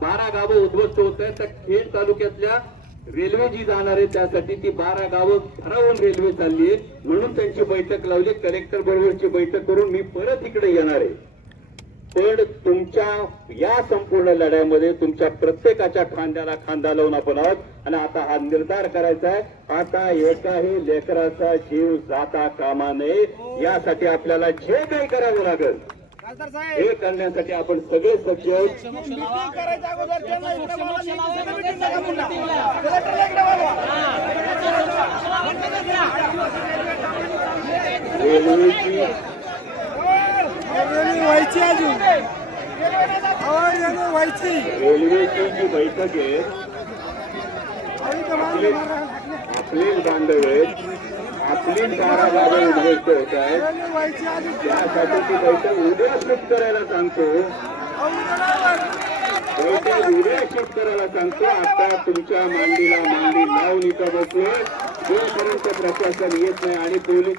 बारा गावं उद्ध्वस्त होत आहेत. त्या खेड तालुक्यातल्या रेल्वे जी जाणार आहे त्यासाठी ती बारा गावं ठरवून रेल्वे चालली आहे म्हणून त्यांची बैठक लावली. कलेक्टर बरोबरची बैठक करून मी परत इकडे येणार आहे. पण तुमच्या या संपूर्ण लढ्यामध्ये तुमच्या प्रत्येकाच्या खांद्याला खांदा लावून आपण आहोत. आणि आता हा निर्धार करायचा आहे. आता एकाही लेकराचा जीव जाता कामा नये. यासाठी आपल्याला जे काही करावं लागेल हे करण्यासाठी आपण सगळे सज्ज. रेल्वेची व्हायची अजून व्हायची रेल्वेची जी. बैठक आहे आपले आपले बांधव आहेत. आपली बारा उद्ध्वस्त होत आहेत त्यासाठी ती बैठक उद्या शिफ्ट करायला सांगतो. बैठक उद्या शिफ्ट करायला सांगतो आता तुमच्या मांडीला मांडी लावून इथं बसलोय जोपर्यंत प्रशासन येत नाही आणि पोलीस